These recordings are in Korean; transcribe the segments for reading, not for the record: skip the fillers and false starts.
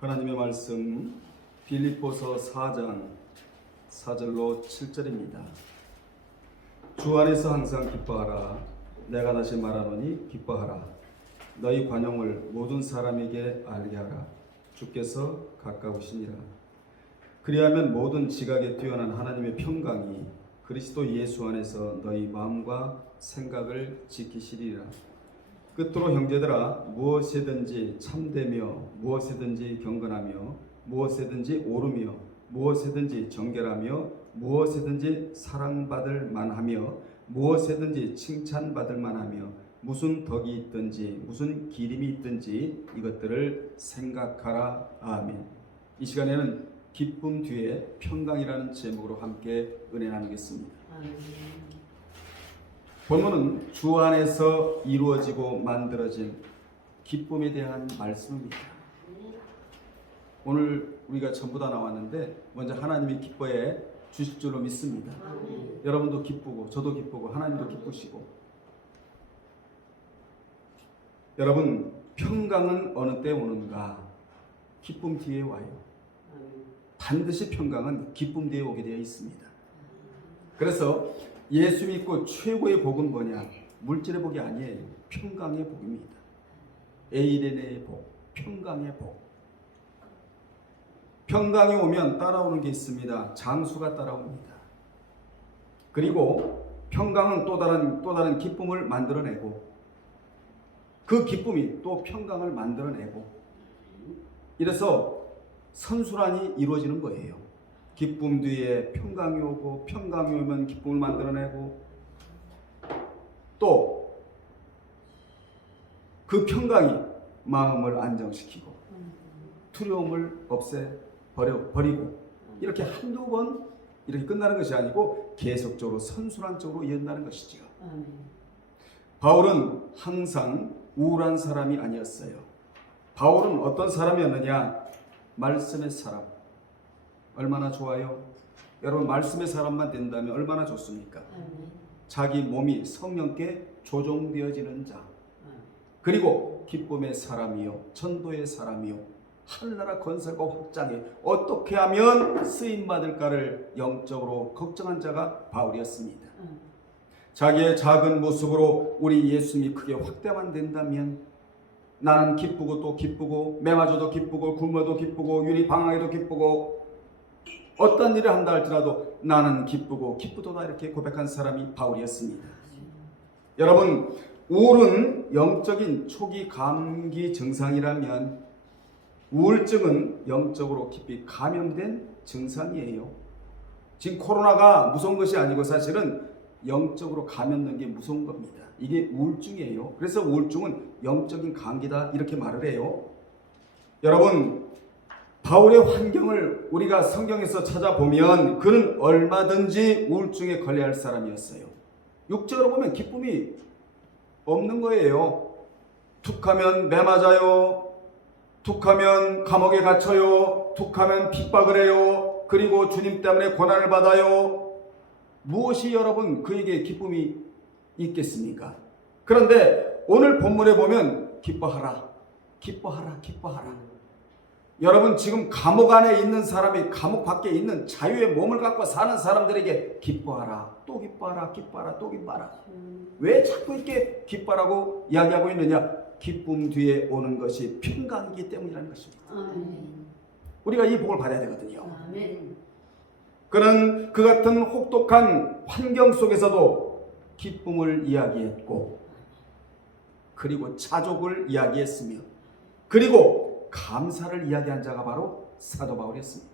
하나님의 말씀 빌립보서 4장 4절로 7절입니다. 주 안에서 항상 기뻐하라. 내가 다시 말하노니 기뻐하라. 너희 관용을 모든 사람에게 알게 하라. 주께서 가까우시니라. 그리하면 모든 지각에 뛰어난 하나님의 평강이 그리스도 예수 안에서 너희 마음과 생각을 지키시리라. 끝으로 형제들아, 무엇이든지 참되며 무엇이든지 경건하며 무엇이든지 옳으며 무엇이든지 정결하며 무엇이든지 사랑받을 만하며 무엇이든지 칭찬받을 만하며 무슨 덕이 있든지 무슨 기림이 있든지 이것들을 생각하라. 아멘. 이 시간에는 기쁨 뒤에 평강이라는 제목으로 함께 은혜 나누겠습니다. 아멘. 본문은 주 안에서 이루어지고 만들어진 기쁨에 대한 말씀입니다. 오늘 우리가 전부 다 나왔는데 먼저 하나님이 기뻐해 주실 줄로 믿습니다. 여러분도 기쁘고 저도 기쁘고 하나님도 기쁘시고. 여러분, 평강은 어느 때 오는가? 기쁨 뒤에 와요. 반드시 평강은 기쁨 뒤에 오게 되어 있습니다. 그래서 예수 믿고 최고의 복은 뭐냐? 물질의 복이 아니에요. 평강의 복입니다. 에이레네의 복, 평강의 복. 평강이 오면 따라오는 게 있습니다. 장수가 따라옵니다. 그리고 평강은 또 다른 기쁨을 만들어내고 그 기쁨이 또 평강을 만들어내고 이래서 선순환이 이루어지는 거예요. 기쁨 뒤에 평강이 오고 평강이 오면 기쁨을 만들어내고 또 그 평강이 마음을 안정시키고 두려움을 없애버리고 이렇게 한두 번 이렇게 끝나는 것이 아니고 계속적으로 선순환적으로 이어진다는 것이죠. 바울은 항상 우울한 사람이 아니었어요. 바울은 어떤 사람이었느냐? 말씀의 사람. 얼마나 좋아요? 여러분, 말씀의 사람만 된다면 얼마나 좋습니까? 자기 몸이 성령께 조종되어지는 자, 그리고 기쁨의 사람이요 전도의 사람이요 하늘나라 건설과 확장에 어떻게 하면 쓰임받을까를 영적으로 걱정한 자가 바울이었습니다. 자기의 작은 모습으로 우리 예수님이 크게 확대만 된다면 나는 기쁘고 또 기쁘고 매맞아도 기쁘고 굶어도 기쁘고 윤이 방황해도 기쁘고 어떤 일을 한다 할지라도 나는 기쁘고 기쁘도다 이렇게 고백한 사람이 바울이었습니다. 여러분, 우울은 영적인 초기 감기 증상이라면 우울증은 영적으로 깊이 감염된 증상이에요. 지금 코로나가 무서운 것이 아니고 사실은 영적으로 감염된 게 무서운 겁니다. 이게 우울증이에요. 그래서 우울증은 영적인 감기다 이렇게 말을 해요. 여러분, 바울의 환경을 우리가 성경에서 찾아보면 그는 얼마든지 우울증에 걸려야 할 사람이었어요. 육적으로 보면 기쁨이 없는 거예요. 툭하면 매맞아요. 툭하면 감옥에 갇혀요. 툭하면 핍박을 해요. 그리고 주님 때문에 고난을 받아요. 무엇이 여러분 그에게 기쁨이 있겠습니까? 그런데 오늘 본문에 보면 기뻐하라, 기뻐하라, 기뻐하라. 여러분, 지금 감옥 안에 있는 사람이 감옥 밖에 있는 자유의 몸을 갖고 사는 사람들에게 기뻐하라, 또 기뻐하라, 기뻐하라, 또 기뻐하라. 왜 자꾸 이렇게 기뻐라고 이야기하고 있느냐? 기쁨 뒤에 오는 것이 평강이기 때문이라는 것입니다. 우리가 이 복을 받아야 되거든요. 그는 그 같은 혹독한 환경 속에서도 기쁨을 이야기했고 그리고 자족을 이야기했으며 그리고 감사를 이야기한 자가 바로 사도 바울이었습니다.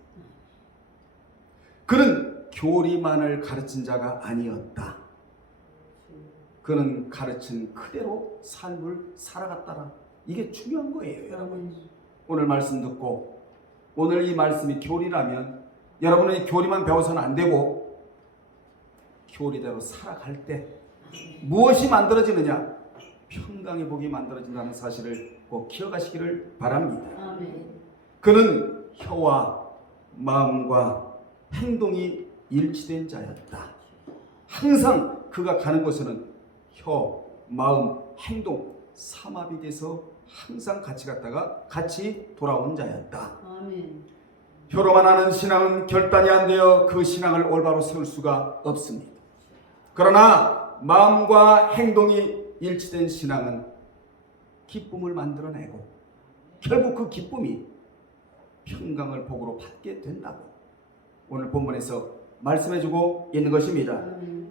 그는 교리만을 가르친 자가 아니었다. 그는 가르친 그대로 삶을 살아갔다라. 이게 중요한 거예요, 여러분. 오늘 말씀 듣고 오늘 이 말씀이 교리라면 여러분은 이 교리만 배워서는 안 되고 교리대로 살아갈 때 무엇이 만들어지느냐? 평강의 복이 만들어진다는 사실을 꼭 기억하시기를 바랍니다. 그는 혀와 마음과 행동이 일치된 자였다. 항상 그가 가는 곳에는 혀, 마음, 행동 삼합이 돼서 항상 같이 갔다가 같이 돌아온 자였다. 아멘. 혀로만 하는 신앙은 결단이 안 되어 그 신앙을 올바로 세울 수가 없습니다. 그러나 마음과 행동이 일치된 신앙은 기쁨을 만들어내고 결국 그 기쁨이 평강을 복으로 받게 된다고 오늘 본문에서 말씀해주고 있는 것입니다.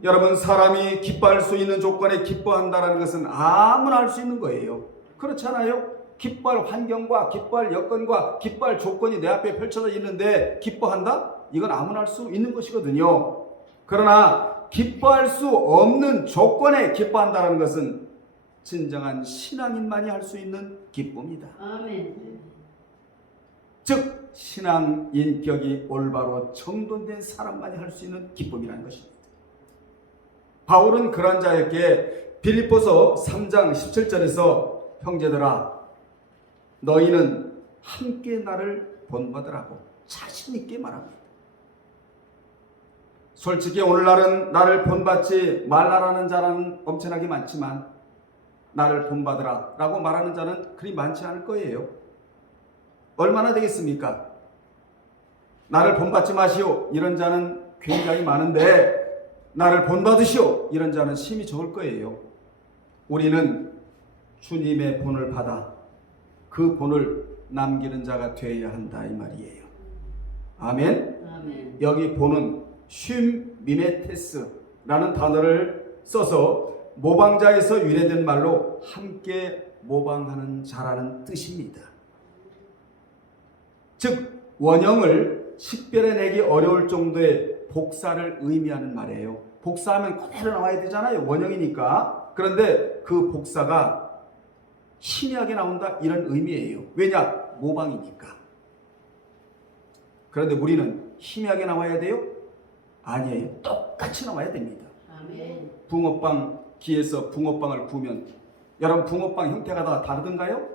여러분, 사람이 기뻐할 수 있는 조건에 기뻐한다는 것은 아무나 할 수 있는 거예요. 그렇잖아요? 기뻐할 환경과 기뻐할 여건과 기뻐할 조건이 내 앞에 펼쳐져 있는데 기뻐한다? 이건 아무나 할 수 있는 것이거든요. 그러나 기뻐할 수 없는 조건에 기뻐한다는 것은 진정한 신앙인만이 할 수 있는 기쁨이다. 아멘. 즉 신앙 인격이 올바로 정돈된 사람만이 할 수 있는 기쁨이라는 것입니다. 바울은 그러한 자에게 빌립보서 3장 17절에서 형제들아 너희는 함께 나를 본받으라고 자신 있게 말합니다. 솔직히 오늘날은 나를 본받지 말라라는 자는 엄청나게 많지만 나를 본받으라 라고 말하는 자는 그리 많지 않을 거예요. 얼마나 되겠습니까? 나를 본받지 마시오 이런 자는 굉장히 많은데 나를 본받으시오 이런 자는 심히 적을 거예요. 우리는 주님의 본을 받아 그 본을 남기는 자가 되어야 한다 이 말이에요. 아멘. 아멘. 여기 본은 쉼 미메테스라는 단어를 써서 모방자에서 유래된 말로 함께 모방하는 자라는 뜻입니다. 즉 원형을 식별해내기 어려울 정도의 복사를 의미하는 말이에요. 복사하면 그대로 나와야 되잖아요. 원형이니까. 그런데 그 복사가 희미하게 나온다 이런 의미예요. 왜냐? 모방이니까. 그런데 우리는 희미하게 나와야 돼요? 아니에요. 똑같이 나와야 됩니다. 아멘. 붕어빵 기에서 붕어빵을 구우면 여러분 붕어빵 형태가 다 다르던가요?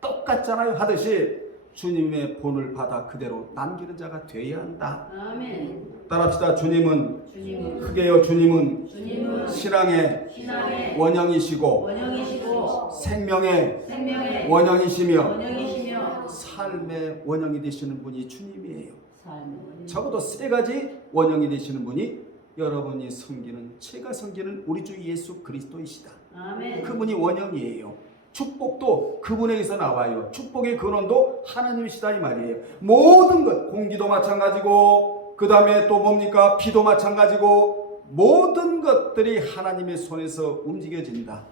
똑같잖아요. 하듯이 주님의 본을 받아 그대로 남기는 자가 되어야 한다. 아멘. 따라합시다. 주님은 주님은 크게요. 주님은 주님은 신앙의 원형이시고 원형이시고 생명의 원형이시며 원형이시며 삶의 원형이 되시는 분이 주님이에요. 삶의 적어도 세 가지 원형이 되시는 분이 여러분이 섬기는 제가 섬기는 우리 주 예수 그리스도이시다. 아멘. 그분이 원형이에요. 축복도 그분에게서 나와요. 축복의 근원도 하나님이시다 이 말이에요. 모든 것 공기도 마찬가지고 그 다음에 또 뭡니까? 비도 마찬가지고 모든 것들이 하나님의 손에서 움직여진다.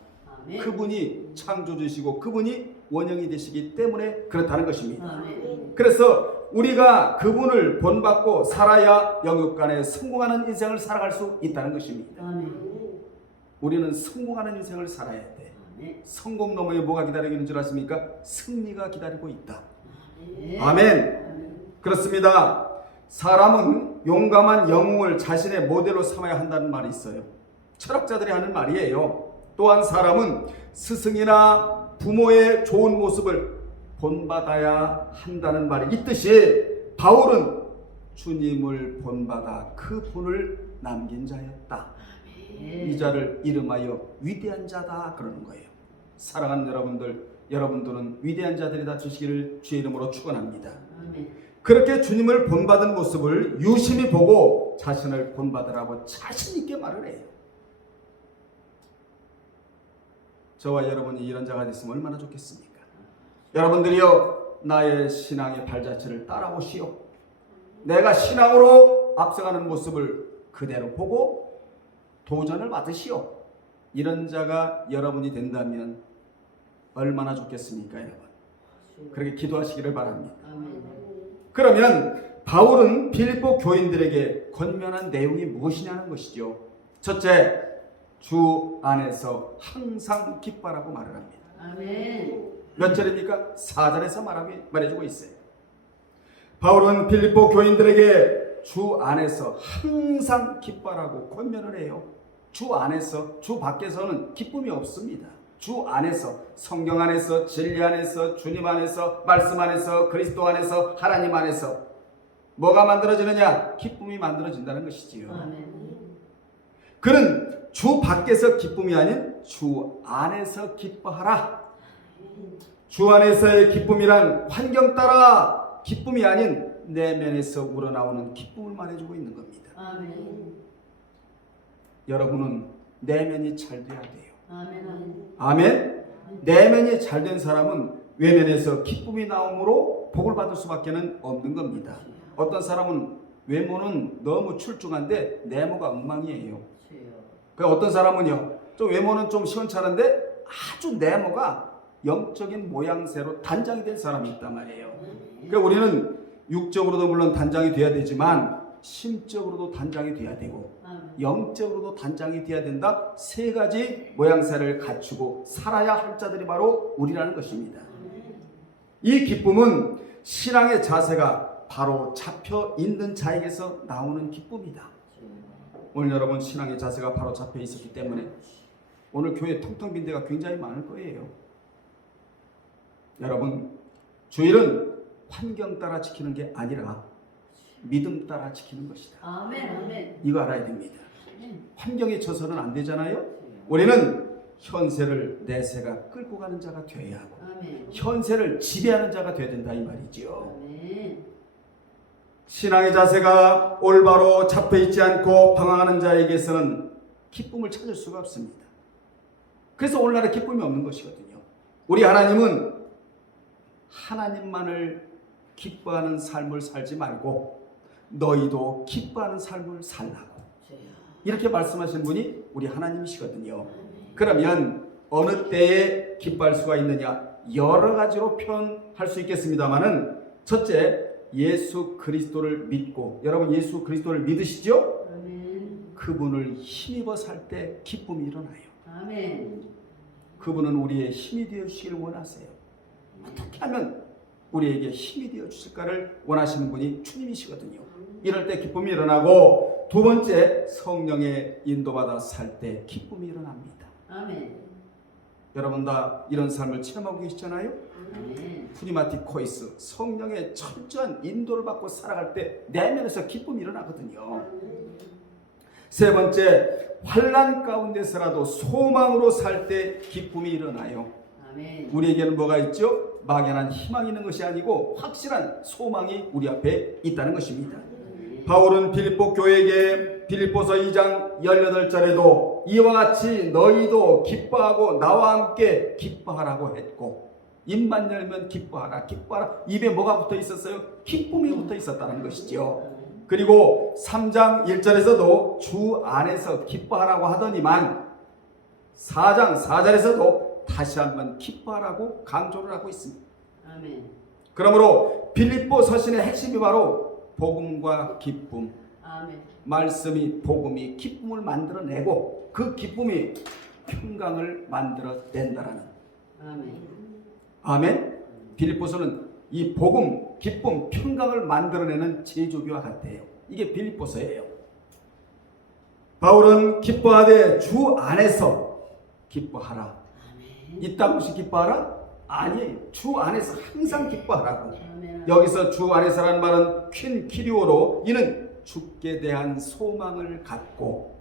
아멘. 그분이 창조주시고 그분이 원형이 되시기 때문에 그렇다는 것입니다. 아멘. 그래서 우리가 그분을 본받고 살아야 영육간에 성공하는 인생을 살아갈 수 있다는 것입니다. 아멘. 우리는 성공하는 인생을 살아야 돼. 아멘. 성공 너머에 뭐가 기다리고 있는 줄 아십니까? 승리가 기다리고 있다. 아멘. 아멘. 그렇습니다. 사람은 용감한 영웅을 자신의 모델로 삼아야 한다는 말이 있어요. 철학자들이 하는 말이에요. 또한 사람은 스승이나 부모의 좋은 모습을 본받아야 한다는 말이 있듯이 바울은 주님을 본받아 그 본을 남긴 자였다. 이 자를 이름하여 위대한 자다 그러는 거예요. 사랑하는 여러분들, 여러분들은 위대한 자들이다 주시기를 주의 이름으로 축원합니다. 아멘. 그렇게 주님을 본받은 모습을 유심히 보고 자신을 본받으라고 자신 있게 말을 해요. 저와 여러분이 이런 자가 됐으면 얼마나 좋겠습니까? 여러분들이요 나의 신앙의 발자취를 따라오시오. 내가 신앙으로 앞서가는 모습을 그대로 보고 도전을 받으시오. 이런 자가 여러분이 된다면 얼마나 좋겠습니까, 여러분? 그렇게 기도하시기를 바랍니다. 아멘. 그러면 바울은 빌립보 교인들에게 권면한 내용이 무엇이냐는 것이죠. 첫째, 주 안에서 항상 기뻐라고 말을 합니다. 아멘. 몇 절입니까? 4절에서 말해주고 있어요. 바울은 빌립보 교인들에게 주 안에서 항상 기뻐라고 권면을 해요. 주 안에서, 주 밖에서는 기쁨이 없습니다. 주 안에서, 성경 안에서, 진리 안에서, 주님 안에서, 말씀 안에서, 그리스도 안에서, 하나님 안에서 뭐가 만들어지느냐? 기쁨이 만들어진다는 것이지요. 아멘. 그는 주 밖에서 기쁨이 아닌 주 안에서 기뻐하라. 주 안에서의 기쁨이란 환경 따라 기쁨이 아닌 내면에서 우러나오는 기쁨을 말해주고 있는 겁니다. 아멘. 여러분은 내면이 잘 돼야 돼요. 아멘. 아멘. 내면이 잘 된 사람은 외면에서 기쁨이 나오므로 복을 받을 수밖에 없는 겁니다. 어떤 사람은 외모는 너무 출중한데 내모가 엉망이에요. 그 어떤 사람은요, 좀 외모는 좀 시원찮은데 아주 내모가 영적인 모양새로 단장이 된 사람이 있단 말이에요. 그러니까 우리는 육적으로도 물론 단장이 돼야 되지만 심적으로도 단장이 돼야 되고 영적으로도 단장이 돼야 된다. 세 가지 모양새를 갖추고 살아야 할 자들이 바로 우리라는 것입니다. 이 기쁨은 신앙의 자세가 바로 잡혀 있는 자에게서 나오는 기쁨이다. 오늘 여러분 신앙의 자세가 바로 잡혀 있었기 때문에 오늘 교회 텅텅 빈 데가 굉장히 많을 거예요. 여러분, 주일은 환경 따라 지키는 게 아니라 믿음 따라 지키는 것이다. 아멘. 아멘. 이거 알아야 됩니다. 환경에 져서는 안 되잖아요. 우리는 현세를 내세가 끌고 가는 자가 되어야 하고 아멘. 현세를 지배하는 자가 되어야 된다 이 말이죠. 아멘. 신앙의 자세가 올바로 잡혀 있지 않고 방황하는 자에게서는 기쁨을 찾을 수가 없습니다. 그래서 오늘날에 기쁨이 없는 것이거든요. 우리 하나님은 하나님만을 기뻐하는 삶을 살지 말고 너희도 기뻐하는 삶을 살라고 이렇게 말씀하신 분이 우리 하나님이시거든요. 그러면 어느 때에 기뻐할 수가 있느냐? 여러 가지로 표현할 수 있겠습니다만은 첫째, 예수 그리스도를 믿고, 여러분 예수 그리스도를 믿으시죠? 아멘. 그분을 힘입어 살 때 기쁨이 일어나요. 아멘. 그분은 우리의 힘이 되어 주시기를 원하세요. 어떻게 하면 우리에게 힘이 되어 주실까를 원하시는 분이 주님이시거든요. 이럴 때 기쁨이 일어나고, 두 번째, 성령의 인도받아 살 때 기쁨이 일어납니다. 아멘. 여러분 다 이런 삶을 체험하고 계시잖아요. 아멘. 프리마티코이스, 성령의 철저한 인도를 받고 살아갈 때 내면에서 기쁨이 일어나거든요. 세 번째, 환난 가운데서라도 소망으로 살 때 기쁨이 일어나요. 아멘. 우리에게는 뭐가 있죠? 막연한 희망이 있는 것이 아니고 확실한 소망이 우리 앞에 있다는 것입니다. 바울은 필립보 교회에게 필립보서 2장 18절에도 이와 같이 너희도 기뻐하고 나와 함께 기뻐하라고 했고, 입만 열면 기뻐하라 기뻐하라, 입에 뭐가 붙어 있었어요? 기쁨이 붙어 있었다는 것이죠. 그리고 3장 1절에서도 주 안에서 기뻐하라고 하더니만 4장 4절에서도 다시 한번 기뻐하라고 강조를 하고 있습니다. 아멘. 그러므로 빌립보 서신의 핵심이 바로 복음과 기쁨. 아멘. 말씀이, 복음이 기쁨을 만들어내고 그 기쁨이 평강을 만들어낸다라는. 아멘. 아멘. 빌립보서는 이 복음, 기쁨, 평강을 만들어내는 제조기와 같아요. 이게 빌립보서예요. 바울은 기뻐하되 주 안에서 기뻐하라. 아멘. 이따 없이 기뻐하라? 아니에요. 주 안에서 항상 기뻐하라고. 아멘. 여기서 주 안에서라는 말은 퀸 키리오로, 이는 주께 대한 소망을 갖고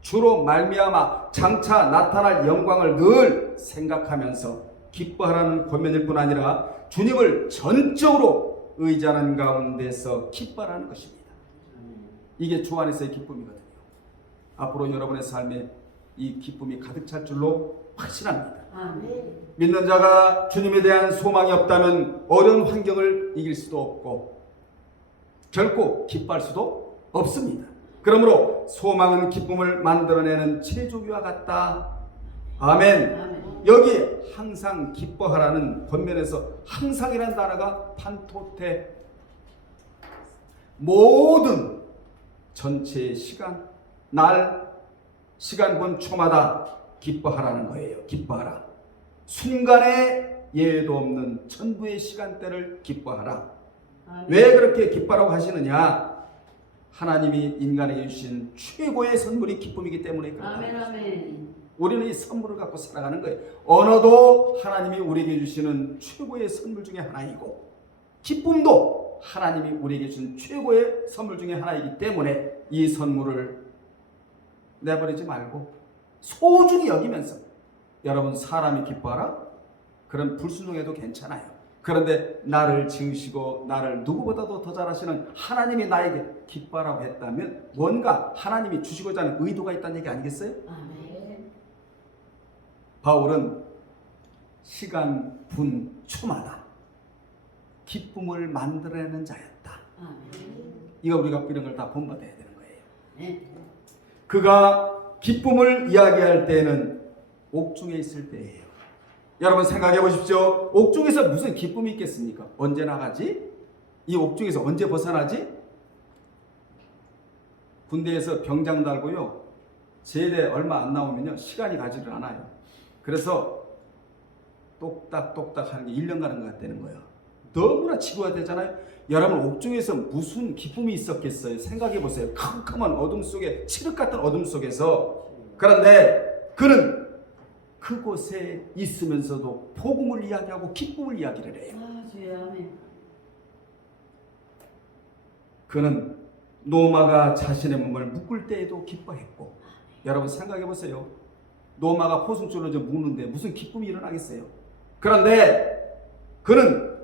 주로 말미암아 장차 나타날 영광을 늘 생각하면서 기뻐하라는 권면일 뿐 아니라 주님을 전적으로 의지하는 가운데서 기뻐하라는 것입니다. 이게 주 안에서의 기쁨이거든요. 앞으로 여러분의 삶에 이 기쁨이 가득 찰 줄로 확신합니다. 아멘. 믿는 자가 주님에 대한 소망이 없다면 어려운 환경을 이길 수도 없고 결코 기뻐할 수도 없습니다. 그러므로 소망은 기쁨을 만들어내는 제조기와 같다. 아멘. 아멘. 여기 항상 기뻐하라는 권면에서 항상이라는 단어가 판토테, 모든 전체의 시간, 날, 시간분 초마다 기뻐하라는 거예요. 기뻐하라. 순간에 예외도 없는 전부의 시간대를 기뻐하라. 아멘. 왜 그렇게 기뻐하라고 하시느냐? 하나님이 인간에게 주신 최고의 선물이 기쁨이기 때문에 그렇다. 아멘. 아멘. 우리는 이 선물을 갖고 살아가는 거예요. 언어도 하나님이 우리에게 주시는 최고의 선물 중에 하나이고, 기쁨도 하나님이 우리에게 주신 최고의 선물 중에 하나이기 때문에 이 선물을 내버리지 말고 소중히 여기면서, 여러분 사람이 기뻐하라? 그럼 불순종해도 괜찮아요. 그런데 나를 지으시고 나를 누구보다도 더 잘하시는 하나님이 나에게 기뻐하라고 했다면 뭔가 하나님이 주시고자 하는 의도가 있다는 얘기 아니겠어요? 아멘. 바울은 시간, 분, 초마다 기쁨을 만들어내는 자였다. 아멘. 이거 우리가 이런 걸 다 본받아야 되는 거예요. 네. 그가 기쁨을 이야기할 때는 옥중에 있을 때예요. 여러분 생각해 보십시오. 옥중에서 무슨 기쁨이 있겠습니까? 언제 나가지? 이 옥중에서 언제 벗어나지? 군대에서 병장 달고요. 제대 얼마 안 나오면요. 시간이 가지를 않아요. 그래서 똑딱똑딱 하는 게 1년 가는 것 같다는 거예요. 너무나 지루해야 되잖아요. 여러분 옥중에서 무슨 기쁨이 있었겠어요? 생각해 보세요. 캄캄한 어둠 속에 칠흑 같은 어둠 속에서 그런데 그는 그곳에 있으면서도 복음을 이야기하고 기쁨을 이야기를 해요. 아, 주여. 아멘. 그는 노마가 자신의 몸을 묶을 때에도 기뻐했고 여러분 생각해 보세요. 노마가 포승줄로 좀 묶는데 무슨 기쁨이 일어나겠어요? 그런데 그는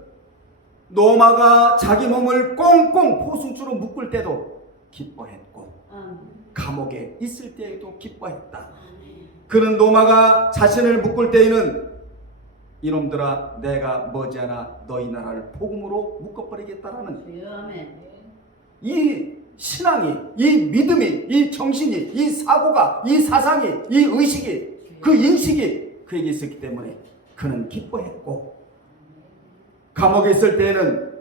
노마가 자기 몸을 꽁꽁 포승줄로 묶을 때도 기뻐했고 아멘. 감옥에 있을 때에도 기뻐했다. 아멘. 그는 노마가 자신을 묶을 때에는 이놈들아 내가 머지않아 너희 나라를 복음으로 묶어버리겠다라는 주여. 아멘. 이 신앙이, 이 믿음이, 이 정신이, 이 사고가, 이 사상이, 이 의식이, 그 인식이 그에게 있었기 때문에 그는 기뻐했고 감옥에 있을 때에는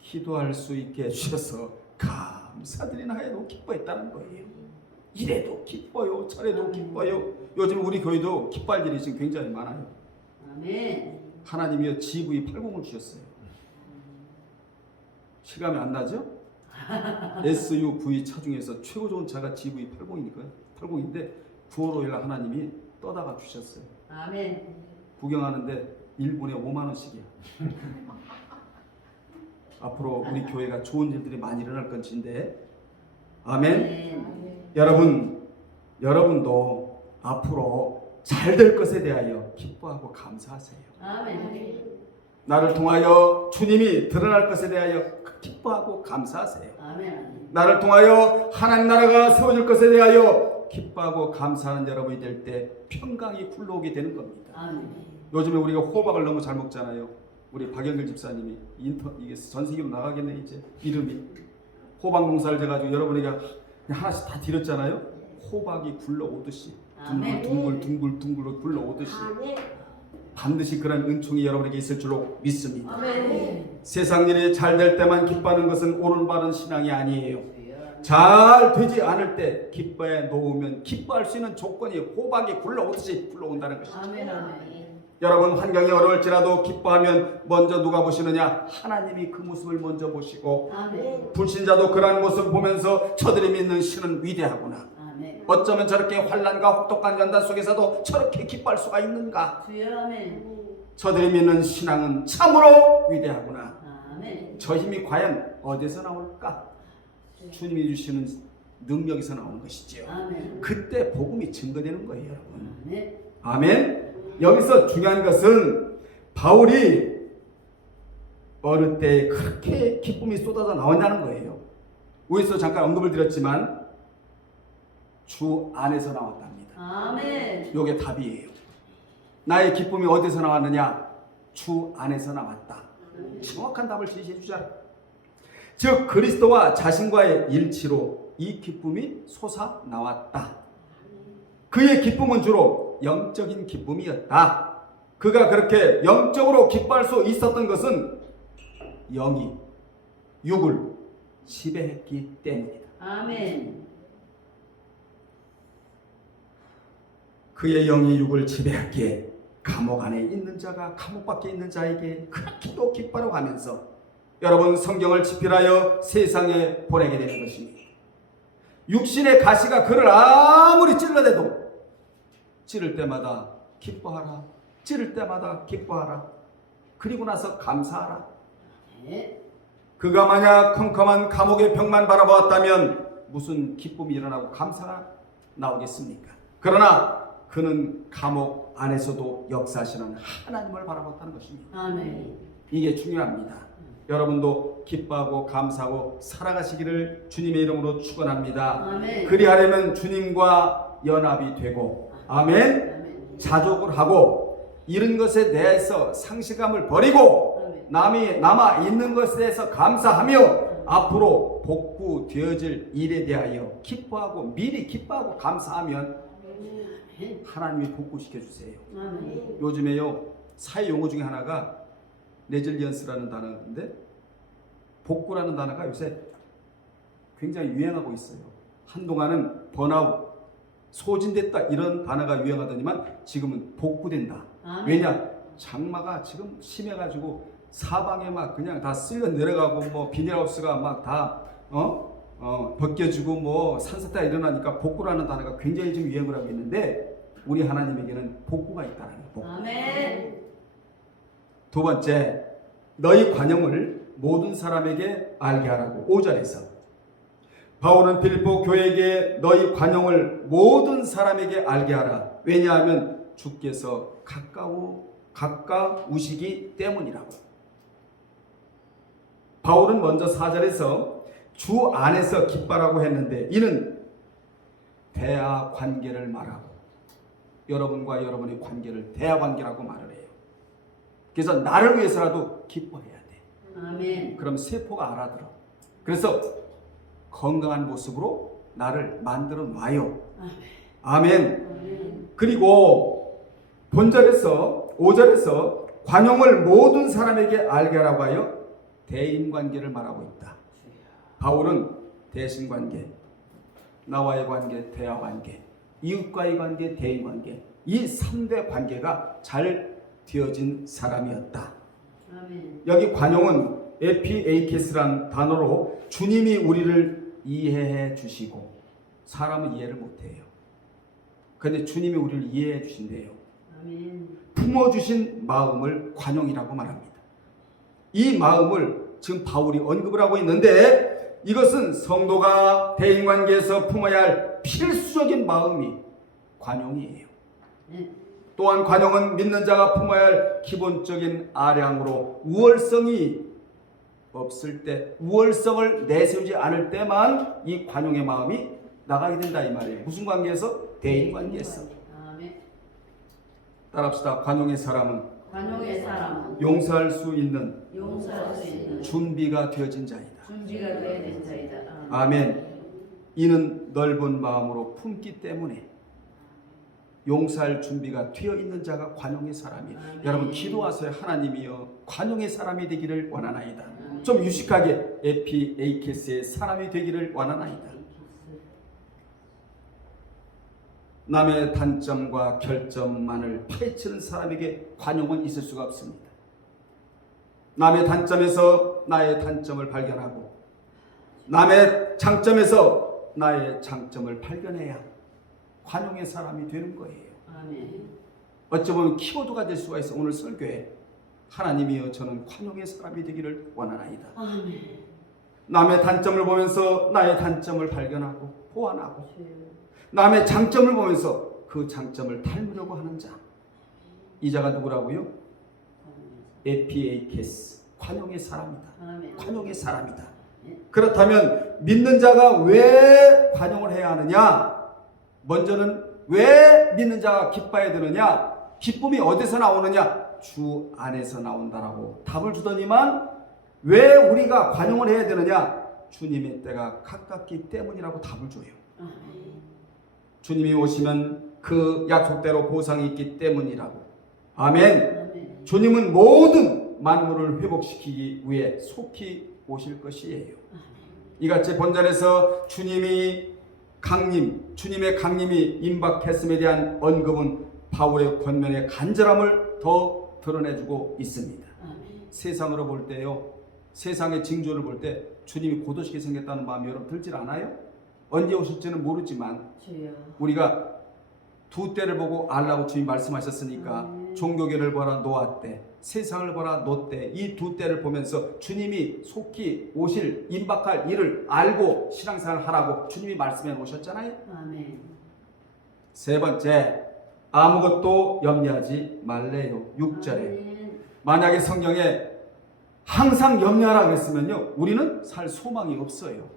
기도할 수 있게 해주셔서 감사드리나이도 기뻐했다는 거예요. 이래도 기뻐요, 저래도 기뻐요. 요즘 우리 교회도 기뻐할 일이 지금 굉장히 많아요. 아멘. 하나님이여 GV80을 주셨어요. 실감이 안 나죠? SUV 차 중에서 최고 좋은 차가 GV80이니까요. 80인데 9월 5일 하나님이 떠다가 주셨어요. 아멘. 구경하는데 1분에 5만 원씩이야. 앞으로 우리 교회가 좋은 일들이 많이 일어날 건지인데 아멘. 아멘. 여러분도 앞으로 잘 될 것에 대하여 기뻐하고 감사하세요. 아멘. 나를 통하여 주님이 드러날 것에 대하여 기뻐하고 감사하세요. 아멘. 나를 통하여 하나님 나라가 세워질 것에 대하여 기뻐하고 감사하는 여러분이 될 때 평강이 굴러오게 되는 겁니다. 아멘. 요즘에 우리가 호박을 너무 잘 먹잖아요. 우리 박영길 집사님이 이게 전 세계로 나가겠네 이제 이름이 호박 농사를 져가지고 여러분에게 그냥 하나씩 다 드렸잖아요. 호박이 굴러오듯이 아멘. 둥글둥글 굴러오듯이 반드시 그런 은총이 여러분에게 있을 줄로 믿습니다. 아멘. 세상 일이 잘 될 때만 기뻐하는 것은 옳은 바른 신앙이 아니에요. 주여. 잘 되지 않을 때 기뻐해 놓으면 기뻐할 수 있는 조건이 호박이 굴러오듯이 굴러온다는 것이죠. 아멘. 아멘. 여러분 환경이 어려울지라도 기뻐하면 먼저 누가 보시느냐? 하나님이 그 모습을 먼저 보시고 아멘. 불신자도 그러한 모습을 보면서 저들이 믿는 신은 위대하구나. 아멘. 어쩌면 저렇게 환난과 혹독한 연단 속에서도 저렇게 기뻐할 수가 있는가? 주여. 아멘. 저들이 믿는 신앙은 참으로 위대하구나. 아멘. 저 힘이 과연 어디서 나올까? 주님이 주시는 능력에서 나오는 것이지요. 아멘. 그때 복음이 증거되는 거예요, 여러분. 아멘. 아멘. 여기서 중요한 것은 바울이 어릴 때 그렇게 기쁨이 쏟아져 나온다는 거예요. 위에서 잠깐 언급을 드렸지만 주 안에서 나왔답니다. 아멘. 요게 답이에요. 나의 기쁨이 어디서 나왔느냐? 주 안에서 나왔다. 정확한 답을 제시해 주자. 즉 그리스도와 자신과의 일치로 이 기쁨이 솟아 나왔다. 그의 기쁨은 주로 영적인 기쁨이었다. 그가 그렇게 영적으로 기뻐할 수 있었던 것은 영이 육을 지배했기 때문이다. 아멘. 그의 영이 육을 지배했기에 감옥 안에 있는 자가 감옥 밖에 있는 자에게 그렇게도 기뻐하고 하면서 여러분 성경을 집필하여 세상에 보내게 되는 것입니다. 육신의 가시가 그를 아무리 찔러대도 찌를 때마다 기뻐하라. 찌를 때마다 기뻐하라. 그리고 나서 감사하라. 네. 그가 만약 컴컴한 감옥의 벽만 바라보았다면 무슨 기쁨이 일어나고 감사가 나오겠습니까? 그러나 그는 감옥 안에서도 역사하시는 하나님을 바라봤다는 것입니다. 아멘. 이게 중요합니다. 여러분도 기뻐하고 감사하고 살아가시기를 주님의 이름으로 축원합니다. 아멘. 그리하려면 주님과 연합이 되고 아멘. 아멘. 자족을 하고 이런 것에 대해서 상실감을 버리고 남아 있는 것에 대해서 감사하며 앞으로 복구되어질 일에 대하여 기뻐하고 미리 기뻐하고 감사하면 하나님이 복구시켜 주세요. 아멘. 요즘에요 사회 용어 중에 하나가 레질리언스라는 단어인데 복구라는 단어가 요새 굉장히 유행하고 있어요. 한동안은 번아웃, 소진됐다 이런 단어가 유행하더니만 지금은 복구된다. 아멘. 왜냐? 장마가 지금 심해가지고 사방에 막 그냥 다 쓸려 내려가고 뭐 비닐하우스가 막 다 벗겨지고 뭐 산사태가 일어나니까 복구라는 단어가 굉장히 지금 유행을 하고 있는데 우리 하나님에게는 복구가 있다는 거예요. 복구. 아멘. 두 번째, 너희 관용을 모든 사람에게 알게 하라고 5절에서 바울은 빌립보 교회에게 너희 관용을 모든 사람에게 알게 하라. 왜냐하면 주께서 가까우시기 때문이라고. 바울은 먼저 4절에서 주 안에서 기뻐라고 했는데 이는 대화 관계를 말하고 여러분과 여러분의 관계를 대화 관계라고 말을 해요. 그래서 나를 위해서라도 기뻐해야 돼. 아멘. 그럼 세포가 알아들어. 그래서 건강한 모습으로 나를 만들어 놔요. 아멘. 아멘. 그리고 본절에서 5절에서 관용을 모든 사람에게 알게 하라고 하여 대인관계를 말하고 있다. 바울은 대신관계, 나와의 관계, 대화관계, 이웃과의 관계, 대인관계 이 3대 관계가 잘 되어진 사람이었다. 아멘. 여기 관용은 에피에이케스란 단어로 주님이 우리를 이해해 주시고 사람은 이해를 못해요. 그런데 주님이 우리를 이해해 주신대요. 아멘. 품어주신 마음을 관용이라고 말합니다. 이 마음을 지금 바울이 언급을 하고 있는데 이것은 성도가 대인관계에서 품어야 할 필수적인 마음이 관용이에요. 네. 또한 관용은 믿는 자가 품어야 할 기본적인 아량으로 우월성이 없을 때, 우월성을 내세우지 않을 때만 이 관용의 마음이 나가게 된다 이 말이에요. 무슨 관계에서? 대인관계에서. 아멘. 따라합시다. 관용의 사람은 관용의 사람은 용서할 수 있는 용서할 수 있는 준비가 되어진 자이다. 준비가 되어야 된 자이다. 아멘. 이는 넓은 마음으로 품기 때문에 용서할 준비가 되어 있는 자가 관용의 사람이에요. 아멘. 여러분 기도하세요. 하나님이여 관용의 사람이 되기를 원하나이다. 좀 유식하게 에피에이케스의 사람이 되기를 원하나이다. 남의 단점과 결점만을 파헤치는 사람에게 관용은 있을 수가 없습니다. 남의 단점에서 나의 단점을 발견하고 남의 장점에서 나의 장점을 발견해야 관용의 사람이 되는 거예요. 아멘. 어찌 보면 키워드가 될 수가 있어. 오늘 설교에 하나님이여 저는 관용의 사람이 되기를 원하나이다. 아멘. 남의 단점을 보면서 나의 단점을 발견하고 보완하고 남의 장점을 보면서 그 장점을 닮으려고 하는 자. 이 자가 누구라고요? 에피에이케스 관용의 사람이다. 아멘. 관용의 사람이다. 그렇다면 믿는 자가 왜 관용을 해야 하느냐? 먼저는 왜 믿는 자가 기뻐해야 되느냐? 기쁨이 어디서 나오느냐? 주 안에서 나온다라고 답을 주더니만 왜 우리가 관용을 해야 되느냐? 주님의 때가 가깝기 때문이라고 답을 줘요. 아멘. 주님이 오시면 그 약속대로 보상이 있기 때문이라고. 아멘. 아멘. 주님은 모든 만물을 회복시키기 위해 속히 오실 것이에요. 이같이 본절에서 주님의 강림이 임박했음에 대한 언급은 바울의 권면의 간절함을 더 드러내주고 있습니다. 아멘. 세상으로 볼 때요, 세상의 징조를 볼 때 주님이 곧 오시게 생겼다는 마음이 여러분 들질 않아요? 언제 오실지는 모르지만 주여. 우리가 두 때를 보고 알라고 주님 말씀하셨으니까 종교계를 보라 노아 때, 세상을 보라 노 때, 이 두 때를 보면서 주님이 속히 오실 임박할 일을 알고 신앙생활을 하라고 주님이 말씀해 놓으셨잖아요. 아멘. 세 번째, 아무것도 염려하지 말래요. 6절에 아멘. 만약에 성경에 항상 염려하라 그랬으면요, 우리는 살 소망이 없어요.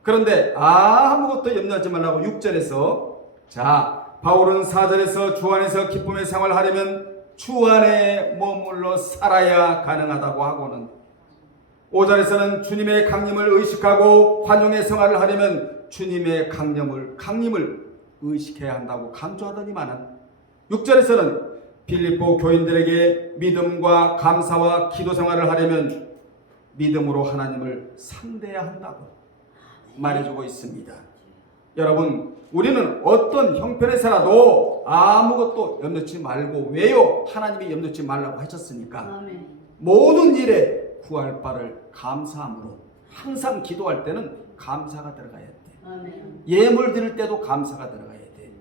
그런데 아무것도 염려하지 말라고 6절에서, 자, 바울은 4절에서 주 안에서 기쁨의 생활을 하려면 주 안에 머물러 살아야 가능하다고 하고는, 5절에서는 주님의 강림을 의식하고 환영의 생활을 하려면 주님의 강림을 의식해야 한다고 강조하더니만은, 6절에서는 빌립보 교인들에게 믿음과 감사와 기도 생활을 하려면 믿음으로 하나님을 상대해야 한다고 말해주고 있습니다. 여러분, 우리는 어떤 형편에 살아도 아무것도 염려치 말고, 왜요? 하나님이 염려치 말라고 하셨으니까. 아멘. 모든 일에 구할 바를 감사함으로, 항상 기도할 때는 감사가 들어가야 돼. 아멘. 예물 드릴 때도 감사가 들어가야 돼.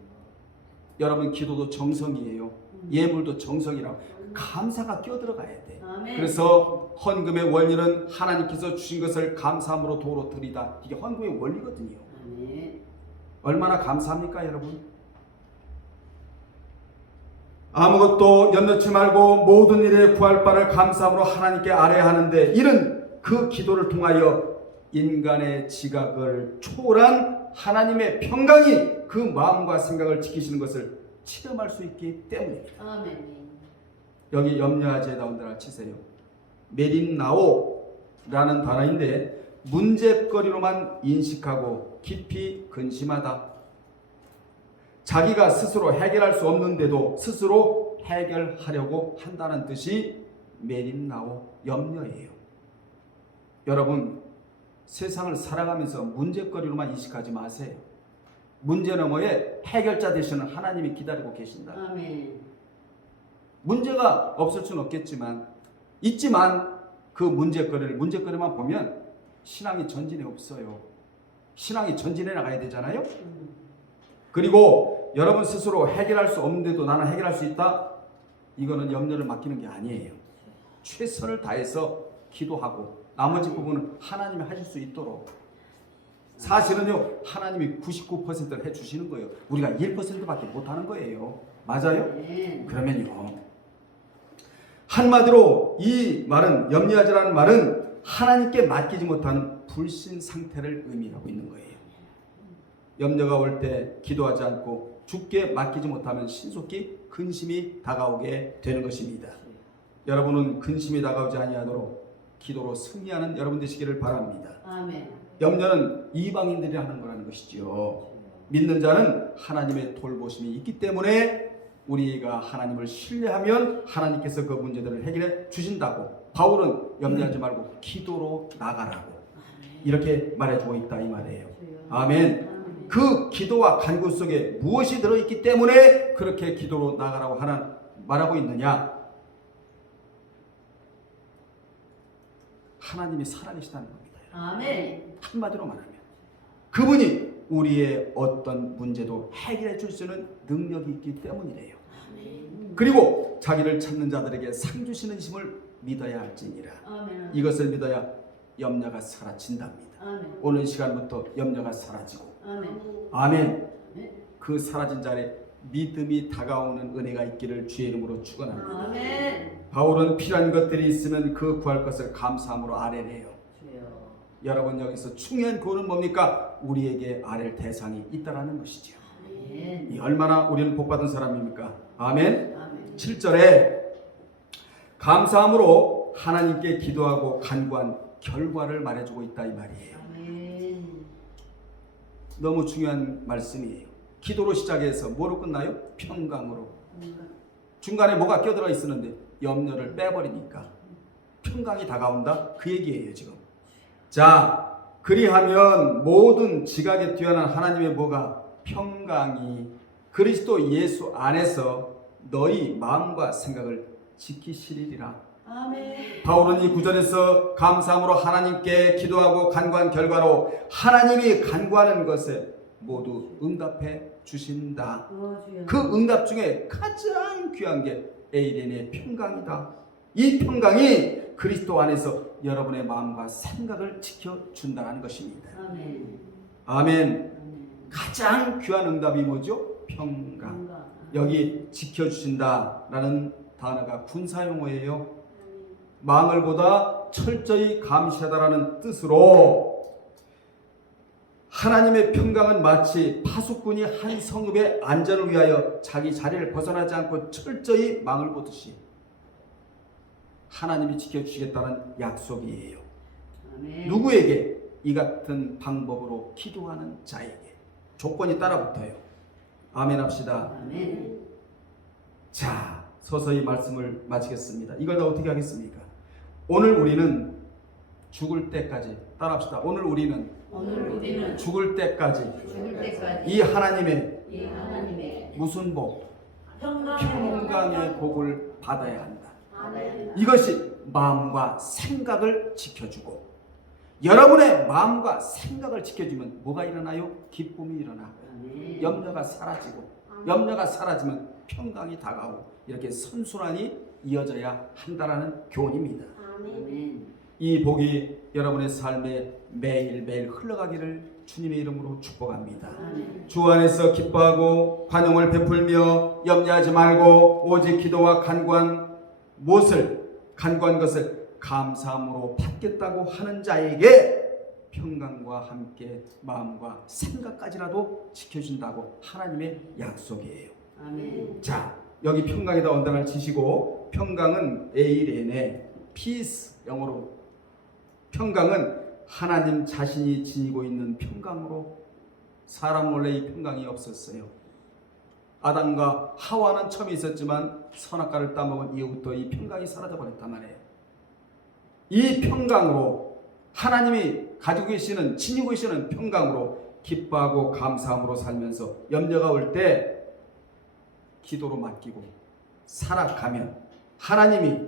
여러분, 기도도 정성이에요. 예물도 정성이라고, 감사가 끼어들어가야 돼. 아멘. 그래서 헌금의 원리는 하나님께서 주신 것을 감사함으로 도로 드리다. 이게 헌금의 원리거든요. 아멘. 얼마나 감사합니까, 여러분? 아무것도 염려치 말고 모든 일에 구할 바를 감사함으로 하나님께 아뢰야 하는데, 이는 그 기도를 통하여 인간의 지각을 초월한 하나님의 평강이 그 마음과 생각을 지키시는 것을 체험할 수 있기 때문입니다. 아멘. 여기 염려하지에 나온 단어 치세요. 메린나오라는 단어인데, 문제거리로만 인식하고 깊이 근심하다. 자기가 스스로 해결할 수 없는데도 스스로 해결하려고 한다는 뜻이 메린나오, 염려예요. 여러분, 세상을 살아가면서 문제거리로만 인식하지 마세요. 문제 너머에 해결자 되시는 하나님이 기다리고 계신다. 아멘. 문제가 없을 수는 없겠지만, 있지만 그 문제거리만 보면 신앙이 전진에 없어요. 신앙이 전진해 나가야 되잖아요. 그리고 여러분 스스로 해결할 수 없는데도 나는 해결할 수 있다? 이거는 염려를 맡기는 게 아니에요. 최선을 다해서 기도하고 나머지 부분은 하나님이 하실 수 있도록. 사실은요, 하나님이 99%를 해주시는 거예요. 우리가 1%밖에 못하는 거예요. 맞아요? 아멘. 그러면요, 한마디로 이 말은, 염려하지라는 말은 하나님께 맡기지 못하는 불신 상태를 의미하고 있는 거예요. 염려가 올 때 기도하지 않고 주께 맡기지 못하면 신속히 근심이 다가오게 되는 것입니다. 여러분은 근심이 다가오지 아니하도록 기도로 승리하는 여러분 되시기를 바랍니다. 아멘. 염려는 이방인들이 하는 거라는 것이죠. 믿는 자는 하나님의 돌보심이 있기 때문에 우리가 하나님을 신뢰하면 하나님께서 그 문제들을 해결해 주신다고, 바울은 염려하지 말고 기도로 나가라고 이렇게 말해주고 있다 이 말이에요. 아멘. 그 기도와 간구 속에 무엇이 들어있기 때문에 그렇게 기도로 나가라고 말하고 있느냐? 하나님이 살아계시다는 겁니다. 아멘. 한마디로 말하면 그분이 우리의 어떤 문제도 해결해 줄 수 있는 능력이 있기 때문이래요. 아멘. 그리고 자기를 찾는 자들에게 상 주시는 힘을 믿어야 할지니라. 아멘. 이것을 믿어야 염려가 사라진답니다. 아멘. 오늘 시간부터 염려가 사라지고, 아멘. 아멘. 아멘. 그 사라진 자리에 믿음이 다가오는 은혜가 있기를 주의 이름으로 축원합니다. 아멘. 바울은 필요한 것들이 있으면 그 구할 것을 감사함으로 아뢰래요. 주여. 여러분, 여기서 중요한 교훈은 뭡니까? 우리에게 아랠 대상이 있다라는 것이죠. 아멘. 이 얼마나 우리는 복받은 사람입니까? 아멘. 아멘. 7절에 감사함으로 하나님께 기도하고 간구한 결과를 말해주고 있다 이 말이에요. 아멘. 너무 중요한 말씀이에요. 기도로 시작해서 뭐로 끝나요? 평강으로. 중간에 뭐가 껴들어 있었는데 염려를 빼버리니까 평강이 다가온다 그 얘기예요 지금. 자, 그리하면 모든 지각에 뛰어난 하나님의 뭐가? 평강이 그리스도 예수 안에서 너희 마음과 생각을 지키시리라. 아멘. 바울은 이 구절에서 감사함으로 하나님께 기도하고 간구한 결과로 하나님이 간구하는 것에 모두 응답해 주신다. 주여. 그 응답 중에 가장 귀한 게 에이렌의 평강이다. 이 평강이 그리스도 안에서 여러분의 마음과 생각을 지켜준다는 것입니다. 아멘. 아멘. 아멘. 가장 귀한 응답이 뭐죠? 평강. 여기 지켜주신다라는 단어가 군사용어예요. 망을 보다 철저히 감시하다라는 뜻으로 하나님의 평강은 마치 파수꾼이 한 성읍의 안전을 위하여 자기 자리를 벗어나지 않고 철저히 망을 보듯이 하나님이 지켜주시겠다는 약속이에요. 아멘. 누구에게? 이 같은 방법으로 기도하는 자에게. 조건이 따라붙어요. 아멘 합시다. 아멘. 자, 서서히 말씀을 마치겠습니다. 이걸 다 어떻게 하겠습니까? 오늘 우리는 죽을 때까지, 따라합시다. 오늘 우리는 죽을 때까지 이 하나님의 이 하나님의 무슨 복? 평강의 복을 받아야 한다. 아멘. 이것이 마음과 생각을 지켜주고, 여러분의 마음과 생각을 지켜주면 뭐가 일어나요? 기쁨이 일어나고, 아멘. 염려가 사라지고, 염려가 사라지면 평강이 다가오고, 이렇게 선순환이 이어져야 한다라는 교훈입니다. 아멘. 이 복이 여러분의 삶에 매일매일 흘러가기를 주님의 이름으로 축복합니다. 아멘. 주 안에서 기뻐하고 관용을 베풀며 염려하지 말고 오직 기도와 간구한 것을 감사함으로 받겠다고 하는 자에게 평강과 함께 마음과 생각까지라도 지켜준다고 하나님의 약속이에요. 아멘. 자, 여기 평강에다 언단을 치시고, 평강은 에이레네, peace, 영어로 평강은 하나님 자신이 지니고 있는 평강으로, 사람 원래 이 평강이 없었어요. 아담과 하와는 처음에 있었지만 선악과를 따먹은 이후부터 이 평강이 사라져 버렸단 말이에요. 이 평강으로, 하나님이 가지고 계시는, 지니고 계시는 평강으로 기뻐하고 감사함으로 살면서 염려가 올 때 기도로 맡기고 살아가면 하나님이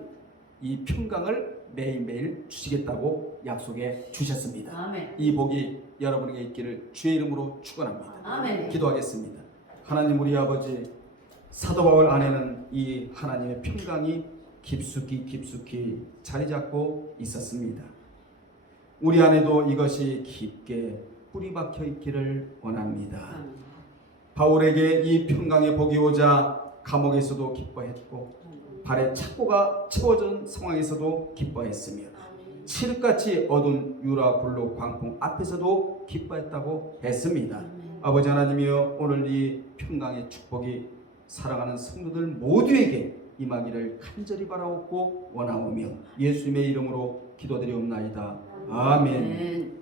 이 평강을 매일매일 주시겠다고 약속해 주셨습니다. 아멘. 이 복이 여러분에게 있기를 주의 이름으로 축원합니다. 아멘. 기도하겠습니다. 하나님, 우리 아버지, 사도 바울 안에는 이 하나님의 평강이 깊숙이 자리 잡고 있었습니다. 우리 안에도 이것이 깊게 뿌리 박혀 있기를 원합니다. 아멘. 바울에게 이 평강의 복이 오자 감옥에서도 기뻐했고, 발에 착고가 채워진 상황에서도 기뻐했으며, 칠흑같이 어두운 유라 불로 광풍 앞에서도 기뻐했다고 했습니다. 아버지 하나님이여, 오늘 이 평강의 축복이 사랑하는 성도들 모두에게 임하기를 간절히 바라옵고 원하오며 예수님의 이름으로 기도드리옵나이다. 아멘.